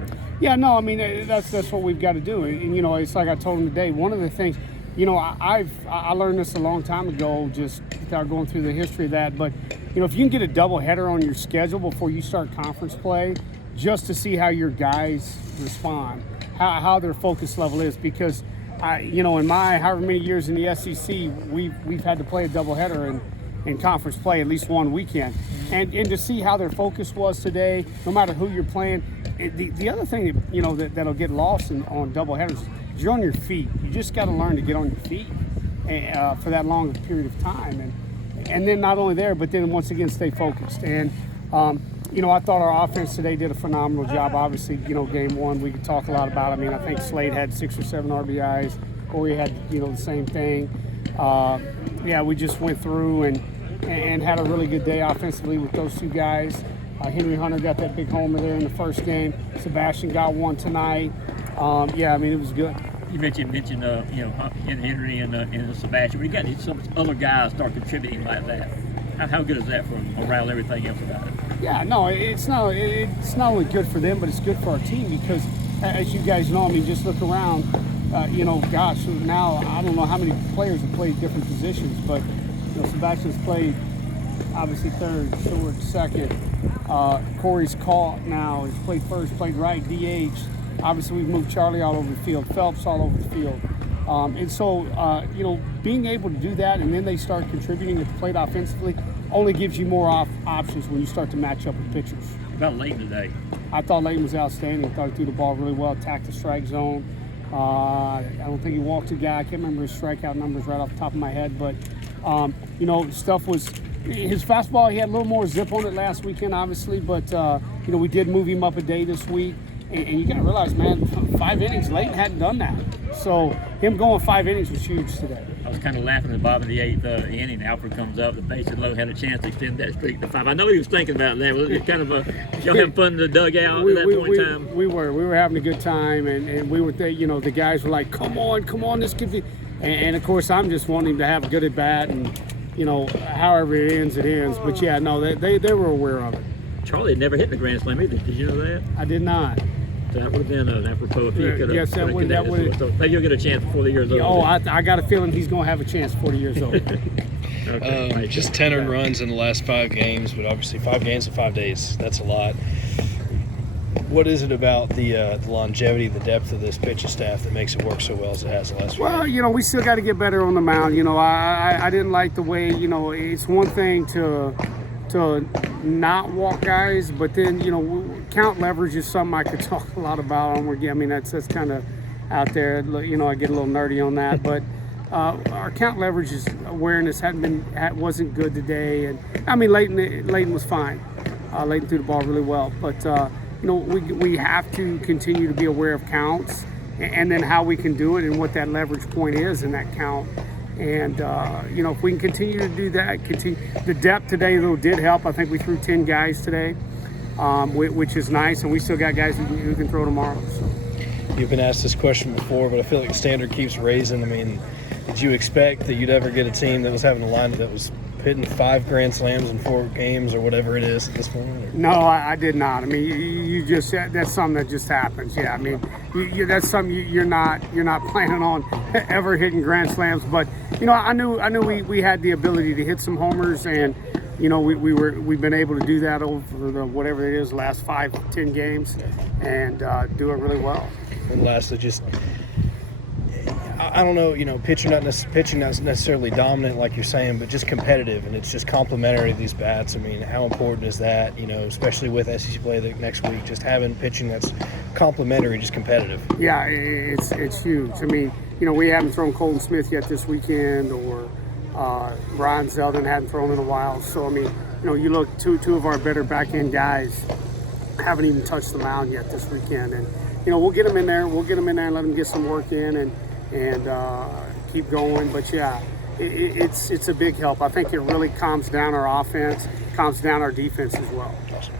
doubleheader. Yeah, no, I mean that's what we've got to do, and it's like I told him today. One of the things, I learned this a long time ago, just without going through the history of that. But if you can get a doubleheader on your schedule before you start conference play, just to see how your guys respond, how their focus level is, because in my however many years in the SEC, we've had to play a doubleheader in conference play at least one weekend, and to see how their focus was today, no matter who you're playing. The other thing that'll get lost on doubleheaders is you're on your feet. You just got to learn to get on your feet for that long period of time, and then not only there, but then once again stay focused. And I thought our offense today did a phenomenal job. Obviously, game one we could talk a lot about. I mean, I think Slade had 6 or 7 RBIs. Corey had the same thing. We just went through and had a really good day offensively with those two guys. Henry Hunter got that big homer there in the first game. Sebastian got one tonight. It was good. You mentioned Henry and Sebastian. When you got some other guys start contributing like that, how good is that for morale, everything else about it? Yeah, no, it's not only good for them, but it's good for our team because, as you guys know, I mean, just look around. Now I don't know how many players have played different positions, but Sebastian's played obviously third, short, second. Corey's caught now. He's played first, played right, DH. Obviously, we've moved Charlie all over the field, Phelps all over the field. Being able to do that and then they start contributing at the plate offensively only gives you more options when you start to match up with pitchers. About Leighton today? I thought Leighton was outstanding. I thought he threw the ball really well, attacked the strike zone. I don't think he walked a guy. I can't remember his strikeout numbers right off the top of my head, but stuff was his fastball. He had a little more zip on it last weekend, obviously, but we did move him up a day this week, and you got to realize, man, 5 innings. Leighton hadn't done that, so him going 5 innings was huge today. I was kind of laughing at the bottom of the 8th inning. Alfred comes up, the bases low, had a chance to extend that streak to 5. I know he was thinking about that. Was it kind of having fun in the dugout at that point in time? We were having a good time, and we were there. The guys were like, "Come on, this could be." And of course, I'm just wanting him to have a good at bat, and however it ends, it ends. But yeah, no, they were aware of it. Charlie had never hit the Grand Slam either. Did you know that? I did not. That would have been apropos if you could have. Yes, that would. So maybe you'll get a chance before the year's over. Oh, I got a feeling he's going to have a chance before the year's over. Okay. Just 10 earned runs in the last 5 games, but obviously 5 games in 5 days. That's a lot. What is it about the longevity, the depth of this pitching staff that makes it work so well as it has the last few games? Well, we still got to get better on the mound. I didn't like the way, it's one thing to not walk guys, but then, count leverage is something I could talk a lot about. That's kind of out there. I get a little nerdy on that, but our count leverage awareness wasn't good today. And Leighton was fine. Leighton threw the ball really well, but we have to continue to be aware of counts and then how we can do it and what that leverage point is in that count. And, if we can continue to do that, the depth today, though, did help. I think we threw 10 guys today, which is nice, and we still got guys who can throw tomorrow. So. You've been asked this question before, but I feel like the standard keeps raising. I mean, did you expect that you'd ever get a team that was having a lineup that was hitting 5 Grand Slams in 4 games or whatever it is at this point? Or? No, I did not. I mean, you just that's something that just happens. Yeah, I mean, that's something you're not planning on ever hitting Grand Slams. But I knew we had the ability to hit some homers, and we've been able to do that over the whatever it is, last 5-10 games, and do it really well. And lastly, just I don't know, pitching not necessarily dominant like you're saying, but just competitive, and it's just complimentary to these bats. I mean, how important is that, especially with SEC play the next week, just having pitching that's complimentary, just competitive? Yeah, it's huge. I mean, we haven't thrown Colton Smith yet this weekend, or Brian Zeldin hadn't thrown in a while. So, I mean, you look, two of our better back-end guys haven't even touched the mound yet this weekend. And, we'll get them in there. We'll get them in there and let them get some work in and keep going. But yeah, it's a big help. I think it really calms down our offense, calms down our defense as well. Awesome.